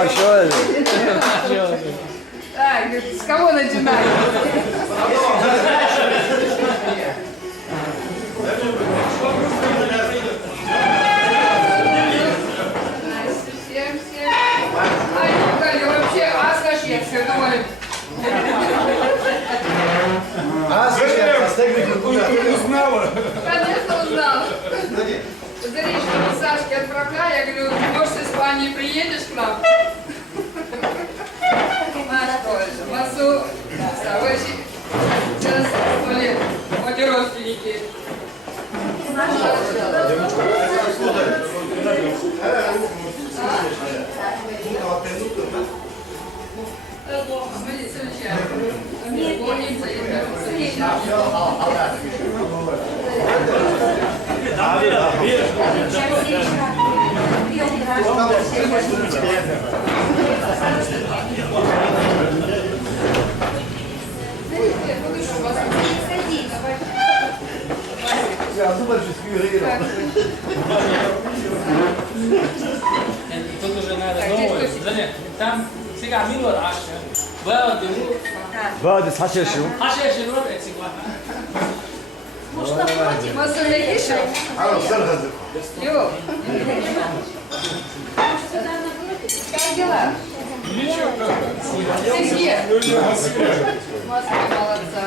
Большое. Так, с кого начинаем? Всем. Ай, вообще Аска шведская, думали. Конечно, узнал. Заречку Сашке отправляю, я говорю, может, с Испании приедешь к нам? Масу, товарищи, сейчас были эти родственники. Тут уже надо новое. Там сега минуло аше. Böyle saçıyorsun. Аше вот эти Масу, видишь? Йо. Как дела? Ты где? Москва, молодца.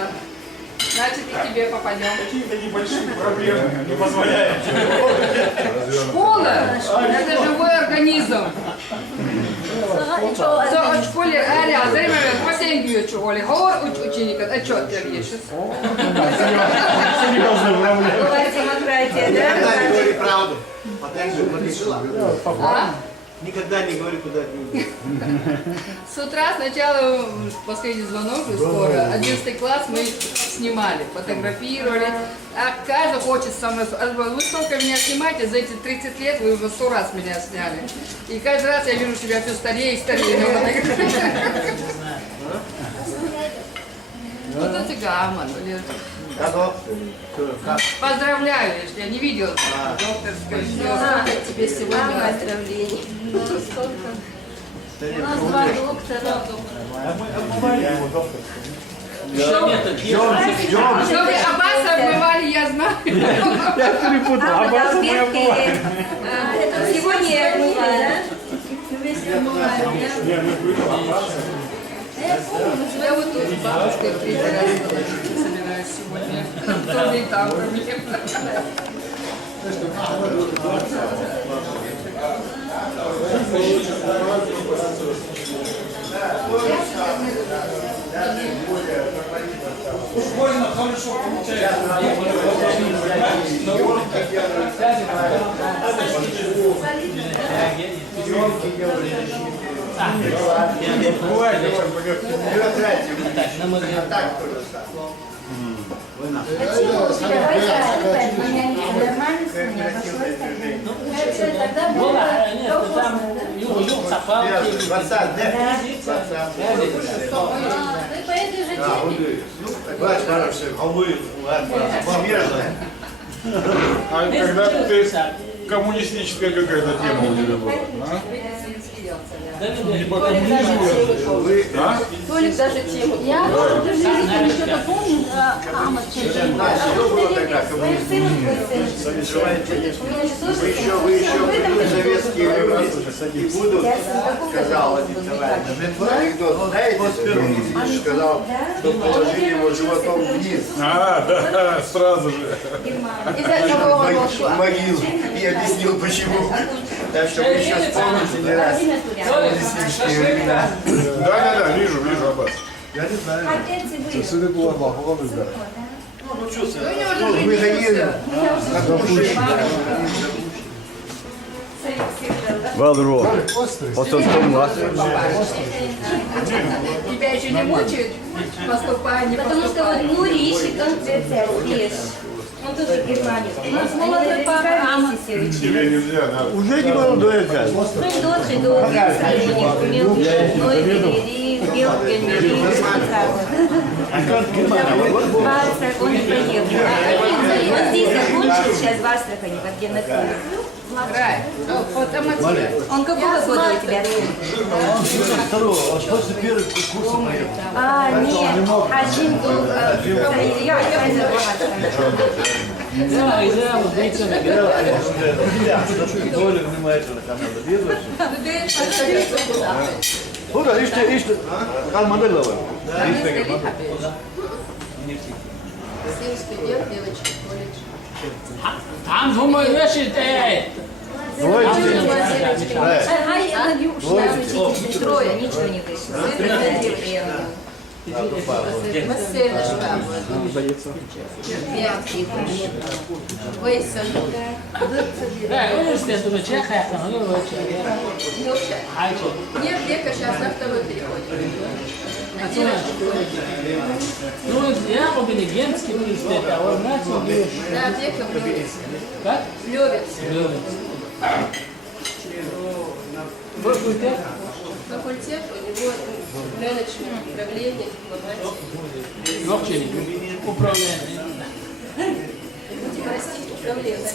Значит, и тебе попадем. Какие-то небольшие проблемы не позволяют. Школа – это живой организм. В школе Аля Азаймовна бассейн бьет в школе. Говор ученикам, отчет пишет. Демократия, Никогда не да? говори правду. Никогда не говори, куда не идешь. С утра сначала последний звонок уже скоро, 11 класс мы снимали, фотографировали. А каждый хочет со мной. Вы столько меня снимаете, за эти 30 лет вы уже 100 раз меня сняли. И каждый раз я вижу себя все старее и старее. Вот это гамма. Поздравляю, если я не видела докторской. Тебе сегодня поздравления. У нас два доктора. Что вы Аббаса обмывали, я знаю. Это сегодня я обмываю, да? Вместе обмываем, да? Я вот тут с бабушкой третий раз собираюсь сегодня. Тоже и там проблем. Уж больно хорошо получается. А когда ты коммунистическая какая-то тема у тебя была? Не по коммунизму? А? Толик даже тему. Я даже что-то помню, Что было тогда коммунизм? Вы еще советские люди и будут, сказал один товарищ. Анекдот, знаете, сказал, что положили его животом вниз. А, да, сразу же. В могилу. И объяснил почему. Так что вы еще вспомните не раз коммунистические времена. Да, вижу, Аббас. Я не знаю. Sözü kullanmak olabilir. Мы ходили. Валро. Потом вас. Тебя еще не мучают? Поступай, не Потому что поступай. вот Нури ищет концепция здесь. Он тоже германец. У нас молодой папа Амос Тебе учил. нельзя, да. Уже не молодой опять. Ну и дольше до Белки, Белки, В Астрахань он не поехал. Он здесь закончил, сейчас в Астрахани, в ординатуре. Рай. Он какого года у тебя? А, нет, Хаджин был... Я Да, и да, вот видите, Доля внимательно канал видишь? Burada işte kalmadı da var. Студент, девочки, колледж. там думаю, значит, Трое, ничего не вышло. университет уже Чехия, там, Нет, Века сейчас на второй переходит. ну, я интеллигентский университет, а вот знаете, Да, Века в Лёвец. как? Лёвец. Факультет? Факультет, у него менеджмент, управление, дипломатия. Ногчи, управление. Простите, управление.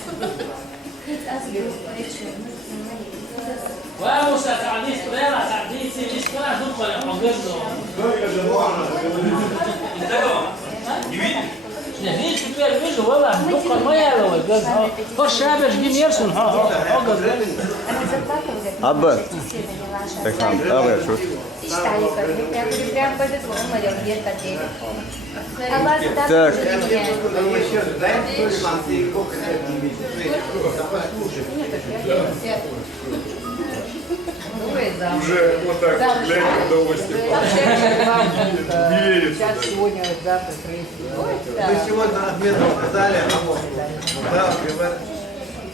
Vamos a تعديل صغيرة تعديل سيدي صغيرة ندخل حقوقنا. Видишь, теперь вижу, والله ندخل ما يعلو الجز. هو شابش جيم يرسون ها حقوق. Abba. Так там, давай, что? Читали, как прям повезло, смотрел, где-то телефон. А вас Так. Уже вот так вот глянь удовольствие. Не верится. Сегодня, завтра, третий. Мы сегодня Ахмедову сказали, да,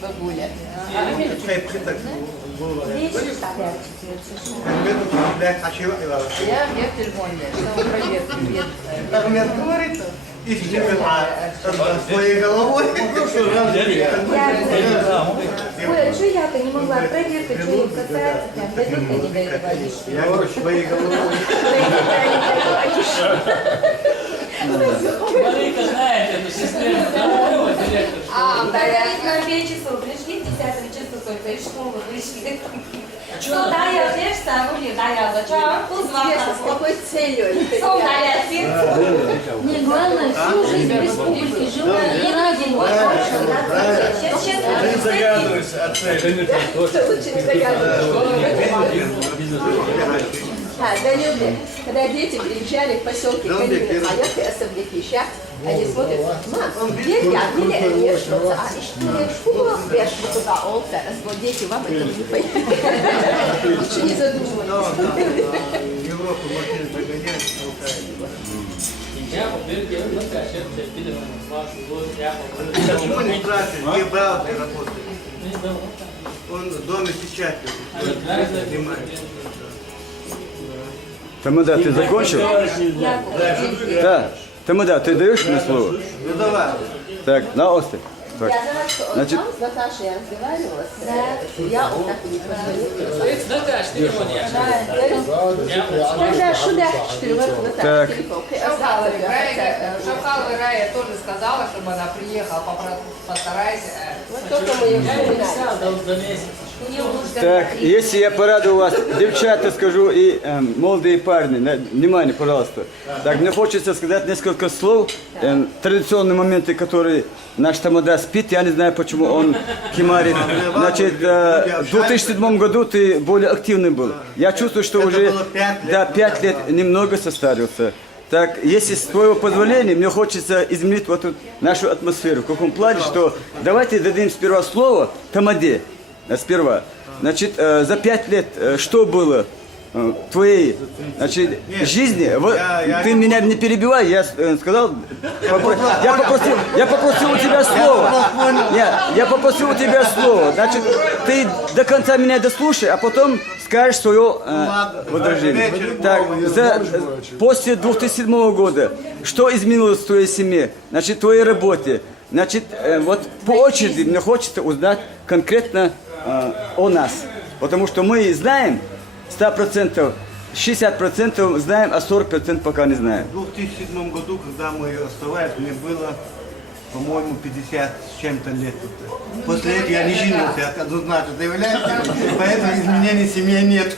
Бабуля. Я в телефоне, что он проверку. Ахмед говорит, ищите меня своей головой. Ой, а что я-то не могла? Проверка, что им касается, прям дадут, не дают водички. Я говорю, своей головой. Марика знает эту систему. Директор. Говорит, на 5 часов пришли, в 10 часу только из школы вышли. Что дая верста, ну не дая зачем? С какой целью? Сон дая сын. Не, главное, всю жизнь в республике жила и ради него. Сейчас Загадывайся от цели. Лучше не загадывать. Да, люди, когда дети приезжали в поселке Калинин, а я в особняке сейчас, они смотрят, мам, где я, где я, что-то, а что, я что туда, олта, вот дети, вам это не понимают. Лучше не задумывайтесь. Европу машины загоняют, Я поверьте, я вот так, сейчас перед вашим годом, я поверю. почему не спрашиваешь, где Браузер работает? Он в доме печатает. Тамада, ты закончил? Да. Тамада, ты даешь мне слово? Ну давай. Так, на остров. Так. Значит, С Наташей я разговаривала, я вот так не позвонила. Наташ, телефон я. Когда сюда, 4 Так. Шапхалова Рая тоже сказала, чтобы она приехала, постарайся. Только мы ее Я не писал до месяца. так, если я порадую вас, девчата скажу и молодые парни, внимание, пожалуйста. Так, мне хочется сказать несколько слов, традиционные моменты, которые наш Тамада спит, я не знаю, почему он кимарит. Значит, в 2007 году ты более активный был. Я чувствую, что Это уже было 5 лет да, 5 лет немного состарился. Так, если с твоего позволения, мне хочется изменить вот тут нашу атмосферу. В каком плане, что давайте дадим сперва слово Тамаде. Сперва. Значит, за 5 лет что было в твоей, значит, жизни? Вот, ты меня не перебивай, я сказал, я попросил у тебя слово. Нет, я попросил у тебя слово. Значит, ты до конца меня дослушай, а потом скажешь свое возражение. Так, после 2007 года, что изменилось в твоей семье, значит, в твоей работе? Значит, вот по очереди мне хочется узнать конкретно о нас. Потому что мы знаем 100%, 60% знаем, а 40% пока не знаем. В 2007 году, когда мы расставались, мне было, по-моему, 50 с чем-то лет. После этого я не женился, однозначно заявляется, поэтому изменений в семье нет.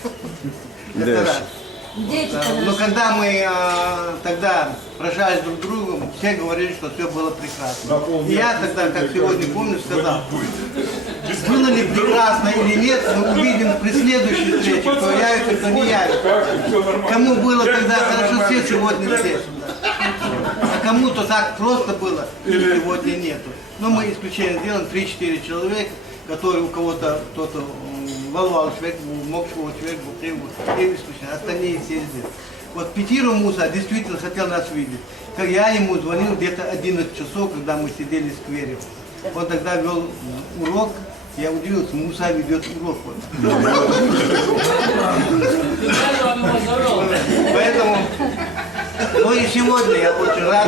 Это Да. раз. Но когда мы тогда рожались друг другом, все говорили, что все было прекрасно. И я тогда, как сегодня помню, сказал, было ли прекрасно или нет, мы увидим при следующей встрече, кто явится, кто не явится. Кому было тогда хорошо, все сегодня все. А кому-то так просто было, и сегодня нету. Но мы исключение делаем 3-4 человека, которые у кого-то кто-то волновал человек, мог человек был требовать, и исключение. Остальные все здесь. Вот Петиру Муса действительно хотел нас видеть. Как я ему звонил где-то 11 часов, когда мы сидели в сквере. Он тогда вел урок. Я удивился, Муса ведет урок. Поэтому, ну и сегодня я очень рад,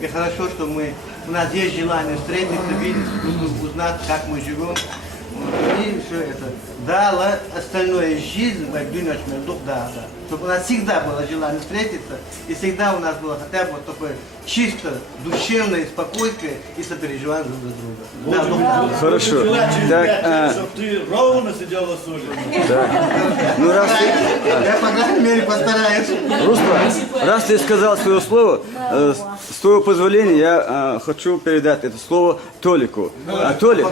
и хорошо, что у нас есть желание встретиться, видеть, узнать, как мы живем. И все это. Да, остальное жизнь, да. Чтобы у нас всегда было желание встретиться, и всегда у нас было хотя бы вот такое чисто, душевное, спокойствие и сопереживание друг за друга. Да, Хорошо. Так, Чтобы ты ровно сидел на стуле. ну раз ты, Я, по крайней мере, постараюсь. Руслан, раз ты сказал свое слово, с твоего позволения я хочу передать это слово Толику. Толик,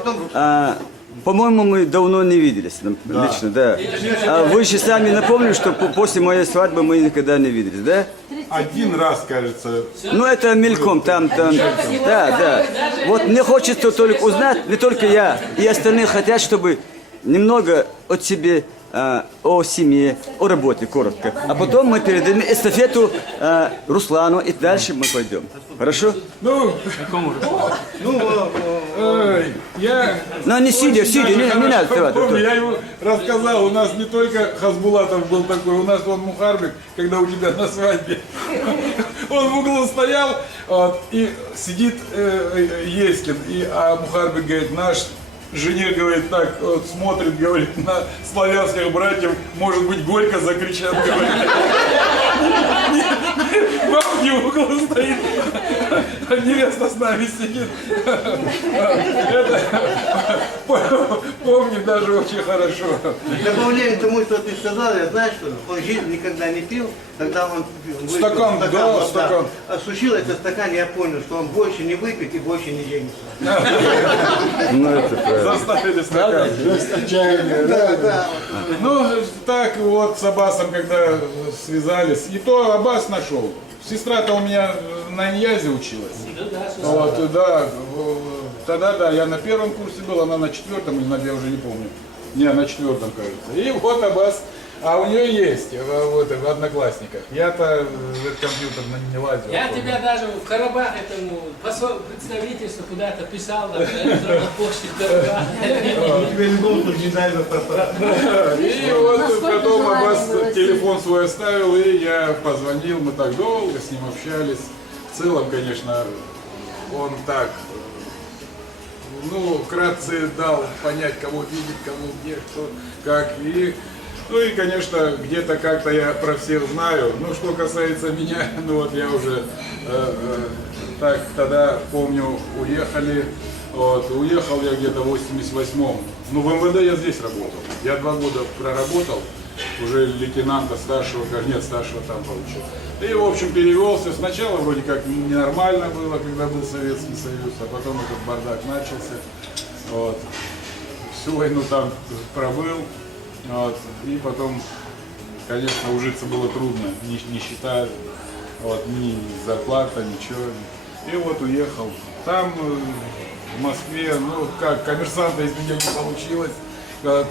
по-моему, мы давно не виделись лично, да. Вы же сами напомнили, что после моей свадьбы мы никогда не виделись, да? Один раз, кажется. Ну это мельком, там. Да. Вот мне хочется только узнать, не только я, и остальные хотят, чтобы немного от себя, о семье, о работе, коротко. А потом мы передадим эстафету Руслану, и дальше мы пойдем. Хорошо? Ну, я... Но не сидя, не надо. Давай. Помню, я ему рассказал, у нас не только Хасбулатов был такой, у нас он Мухарбек, когда у тебя на свадьбе. Он в углу стоял, вот, и сидит Ескин, а Мухарбек говорит, наш жене, говорит, так вот, смотрит, говорит, на славянских братьев, может быть, горько закричат, говорит. Бабки в углу стоит, невеста с нами сидит. Это помню даже очень хорошо. Добавляю к тому, что ты сказал, я знаю, что он жизнь никогда не пил, когда он выпил Стакан, да, стакан. Осушил этот стакан, я понял, что он больше не выпьет и больше не женится. Ну это правильно. Заставили стакан. Да. Ну, так вот с Аббасом, когда связались, и то Аббас нашел. Сестра-то у меня на Иньязе училась. Вот, да. Тогда, да, я на первом курсе был, она на 4-м, или я уже не помню. Не, на 4-м, кажется. И вот Аббас, а у нее есть в Одноклассниках. Я-то в этот компьютер не лазил. Я тебя даже в Карабах этому представительству куда-то писал, на почте Карабах. И вот потом Аббас телефон свой оставил, и я позвонил, мы так долго с ним общались. В целом, конечно, он так, ну, вкратце дал понять, кого видит, кого где, кто, как. Ну и, конечно, где-то как-то я про всех знаю. Ну, что касается меня, ну вот я уже так тогда, помню, уехали. Вот, уехал я где-то в 88-м. Ну, в МВД я здесь работал. Я 2 года проработал, уже лейтенанта старшего, нет, старшего там получил. И, в общем, перевелся. Сначала вроде как ненормально было, когда был Советский Союз, а потом этот бардак начался. Вот. Всю войну там пробыл. Вот. И потом, конечно, ужиться было трудно, нищета, вот, ни зарплата, ничего. И вот уехал. Там, в Москве, ну как, коммерсанта из меня не получилось. Там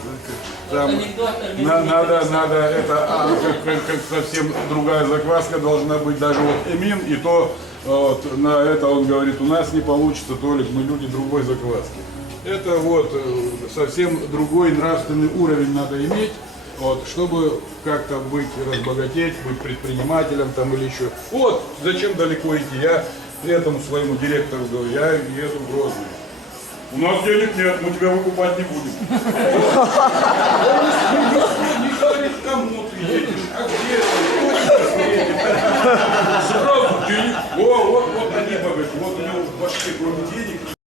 надо это, как совсем другая закваска должна быть, даже вот Эмин, и то вот, на это он говорит, у нас не получится, Толик, мы люди другой закваски. Это вот совсем другой нравственный уровень надо иметь, вот, чтобы как-то быть, разбогатеть, быть предпринимателем там или еще. Вот, зачем далеко идти? Я этому своему директору говорю, я еду в Грозный. У нас денег нет, мы тебя выкупать не будем. говорит, кому ты едешь, а где ты? Сразу денег. Вот они, говорят, вот у него в башке кроме денег.